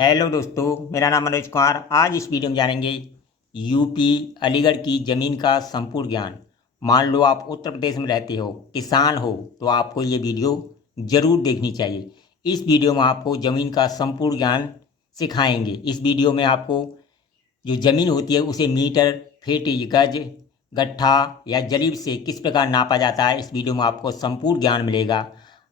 Hello दोस्तों, मेरा नाम मनोज कुमार। आज इस वीडियो में जानेंगे यूपी अलीगढ़ की ज़मीन का संपूर्ण ज्ञान। मान लो आप उत्तर प्रदेश में रहते हो, किसान हो, तो आपको ये वीडियो ज़रूर देखनी चाहिए। इस वीडियो में आपको ज़मीन का संपूर्ण ज्ञान सिखाएंगे। इस वीडियो में आपको जो ज़मीन होती है उसे मीटर, फीट, गज, गट्ठा या जरीब से किस प्रकार नापा जाता है, इस वीडियो में आपको संपूर्ण ज्ञान मिलेगा।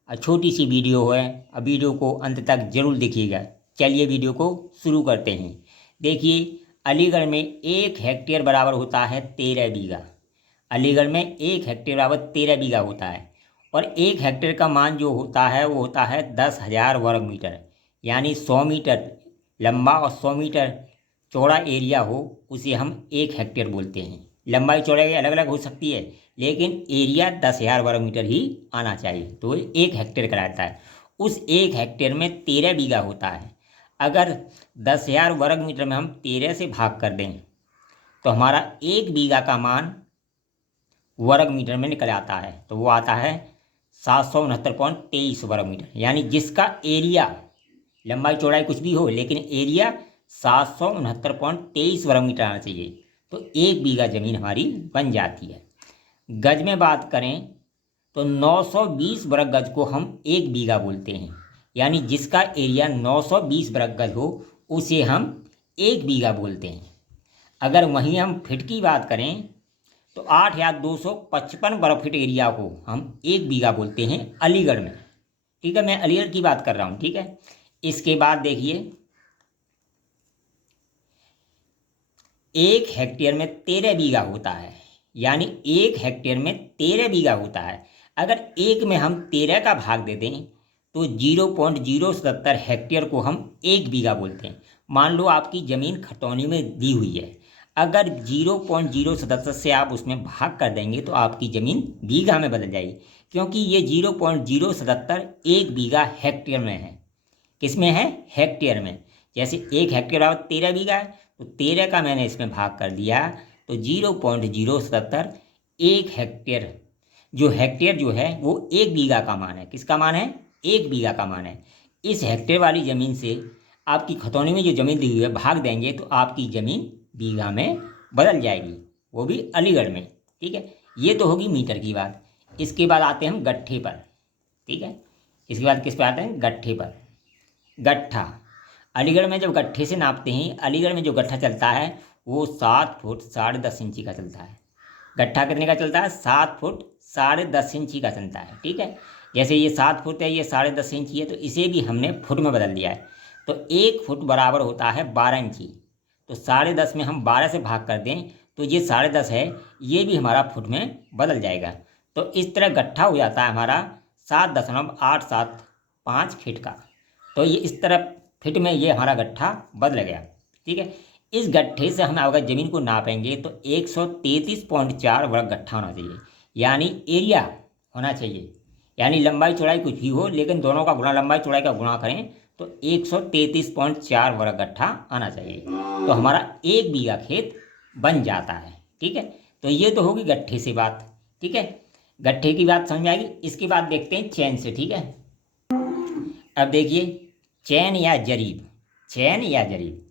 छोटी सी वीडियो है, अब वीडियो को अंत तक जरूर देखिएगा। चलिए वीडियो को शुरू करते हैं। देखिए, अलीगढ़ में 1 हेक्टेयर बराबर होता है 13 बीघा। अलीगढ़ में 1 हेक्टेयर बराबर 13 बीघा होता है। और 1 हेक्टेयर का मान जो होता है वो होता है 10,000 वर्ग मीटर। यानी 100 मीटर लंबा और 100 मीटर चौड़ा एरिया हो, उसे हम 1 हेक्टेयर बोलते हैं। लंबाई चौड़ाई अलग अलग हो सकती है, लेकिन एरिया 10,000 वर्ग मीटर ही आना चाहिए, तो 1 हेक्टेयर कहलाता है। उस 1 हेक्टेयर में 13 बीघा होता है। अगर 10,000 वर्ग मीटर में हम 13 से भाग कर दें तो हमारा 1 बीघा का मान वर्ग मीटर में निकल आता है, तो वो आता है 769.23 वर्ग मीटर। यानी जिसका एरिया, लंबाई चौड़ाई कुछ भी हो लेकिन एरिया 769.23 वर्ग मीटर आना चाहिए, तो 1 बीघा ज़मीन हमारी बन जाती है। गज में बात करें तो 920 वर्ग गज को हम 1 बीघा बोलते हैं। यानी जिसका एरिया 920 वर्ग गज हो उसे हम 1 बीघा बोलते हैं। अगर वहीं हम फिट की बात करें तो 8,255 वर्ग फीट एरिया को हम 1 बीघा बोलते हैं अलीगढ़ में। ठीक है, मैं अलीगढ़ की बात कर रहा हूँ। ठीक है, इसके बाद देखिए, 1 हेक्टेयर में 13 बीघा होता है। यानी 1 हेक्टेयर में 13 बीघा होता है। अगर एक में हम 13 का भाग दे दें तो 0.077 हेक्टेयर को हम 1 बीघा बोलते हैं। मान लो आपकी ज़मीन खतौनी में दी हुई है, अगर 0.077 से आप उसमें भाग कर देंगे तो आपकी ज़मीन बीघा में बदल जाएगी, क्योंकि ये 0.077 1 बीघा हेक्टेयर में है। किस में है? हेक्टेयर में। जैसे 1 हेक्टेयर बराबर 13 बीघा है, तो 13 का मैंने इसमें भाग कर दिया, तो 0.077 1 हेक्टेयर। जो हेक्टेयर जो है वो 1 बीघा का मान है। किसका मान है? 1 बीघा का मान है। इस हेक्टेयर वाली ज़मीन से आपकी खतौनी में जो ज़मीन दी हुई है भाग देंगे तो आपकी ज़मीन बीघा में बदल जाएगी, वो भी अलीगढ़ में। ठीक है, ये तो होगी मीटर की बात। इसके बाद आते हैं हम गट्ठे पर। ठीक है, इसके बाद किस पर आते हैं? गट्ठे पर। गट्ठा, अलीगढ़ में जब गट्ठे से नापते हैं, अलीगढ़ में जो गट्ठा चलता है वो 7 फुट 10.5 इंची का चलता है। गट्ठा कितने का चलता है? 7 फुट 10.5 इंची का चलता है। ठीक है, जैसे ये 7 फुट है, ये 10.5 इंची है, तो इसे भी हमने फुट में बदल दिया है। तो 1 फुट बराबर होता है 12 इंची। तो 10.5 में हम 12 से भाग कर दें तो ये 10.5 है, ये भी हमारा फुट में बदल जाएगा। तो इस तरह गट्ठा हो जाता है हमारा 7.875 फीट का। तो ये इस तरह फिट में ये हमारा गट्ठा बदल गया। ठीक है, इस गट्ठे से हम अगर ज़मीन को नापेंगे तो 133.4 वर्ग गट्ठा होना चाहिए। यानी एरिया होना चाहिए, यानी लंबाई चौड़ाई कुछ भी हो लेकिन दोनों का गुणा, लंबाई चौड़ाई का गुणा करें तो 133.4 वर्ग गट्ठा आना चाहिए, तो हमारा 1 बीघा खेत बन जाता है। ठीक है, तो ये तो होगी गट्ठे से बात। ठीक है, गट्ठे की बात समझ में आएगी। इसके बाद देखते हैं चैन से। ठीक है, अब देखिए, चैन या जरीब। चैन या जरीब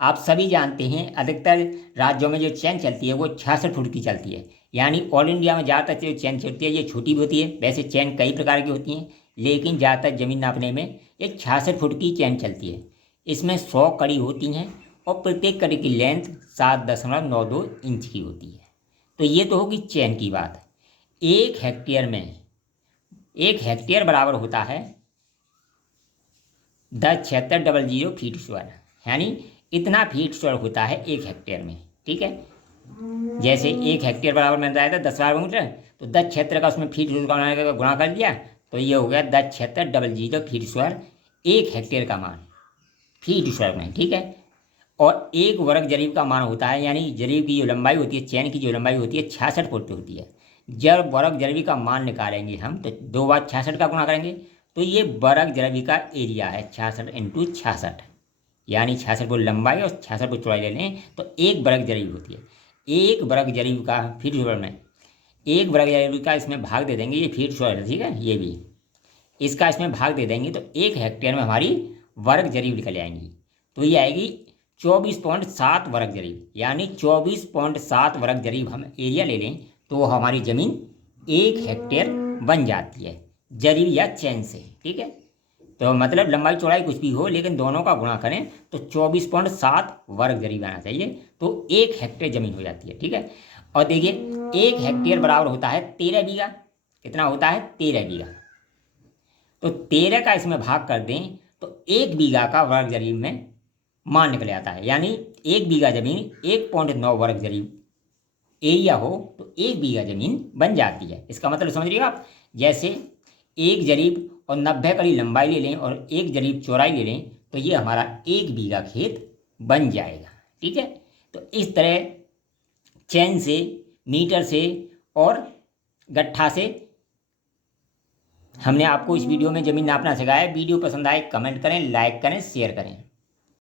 आप सभी जानते हैं, अधिकतर राज्यों में जो चैन चलती है वो 66 फुट की चलती है। यानी ऑल इंडिया में ज़्यादातर जो चैन चलती है ये छोटी भी होती है। वैसे चैन कई प्रकार की होती हैं, लेकिन ज़्यादातर ज़मीन नापने में ये 66 फुट की चैन चलती है। इसमें 100 कड़ी होती हैं और प्रत्येक कड़ी की लेंथ 7.92 इंच की होती है। तो ये तो होगी चैन की बात। 1 हेक्टेयर में, 1 हेक्टेयर बराबर होता है 10,7600 फीट स्क्वायर। यानी इतना फीट स्क्वायर होता है 1 हेक्टेयर में। ठीक है, जैसे 1 हेक्टेयर बराबर मैंने बताया था 10,000 वर्ग मीटर, तो 10 क्षेत्र का उसमें फीट का गुणा कर दिया, तो ये हो गया 10,7600 फीट स्क्वायर 1 हेक्टेयर का मान फीट स्क्वायर में। ठीक है, और 1 वर्ग जरीब का मान होता है, यानी जरीब की जो लंबाई होती है, चैन की जो लंबाई होती है 66 फुट होती है। जब वर्ग जरीब का मान निकालेंगे हम तो 2 बार 66 का गुणा करेंगे, तो ये वर्ग जरीब का एरिया है 66 इंटू 66। यानी 66 फुट लंबाई और 66 फुट चौड़ाई ले लें तो 1 वर्ग जरीब होती है। 1 वर्ग जरीब का फीट स्क्वायर में 1 वर्ग जरीब का इसमें भाग दे देंगे, ये फीट स्क्वायर है। ठीक है, ये भी इसका इसमें भाग दे देंगे तो 1 हेक्टेयर में हमारी वर्ग जरीब निकल आएंगी। तो ये आएगी 24.7 वर्ग जरीब, यानी 24.7 वर्ग जरीब हम एरिया ले लें तो हमारी ज़मीन 1 हेक्टेयर बन जाती है जरीब या चैन से। ठीक है, तो मतलब लंबाई चौड़ाई कुछ भी हो लेकिन दोनों का गुणा करें तो 24.7 वर्ग जरीब आना चाहिए, तो 1 हेक्टेयर ज़मीन हो जाती है। ठीक है, और देखिए 1 हेक्टेयर बराबर होता है 13 बीघा। कितना होता है? 13 बीघा। तो 13 का इसमें भाग कर दें तो 1 बीघा का वर्ग जरीब में मान निकल आता है, यानी 1 बीघा ज़मीन 1.9 वर्ग जरीब एरिया हो तो 1 बीघा ज़मीन बन जाती है। इसका मतलब समझ रहिए आप, जैसे 1 जरीब और 90 कड़ी लंबाई ले लें और 1 जरीब चौड़ाई ले लें तो ये हमारा 1 बीघा खेत बन जाएगा। ठीक है, तो इस तरह चैन से, मीटर से और गट्ठा से हमने आपको इस वीडियो में ज़मीन नापना सिखाया है। वीडियो पसंद आए कमेंट करें, लाइक करें, शेयर करें।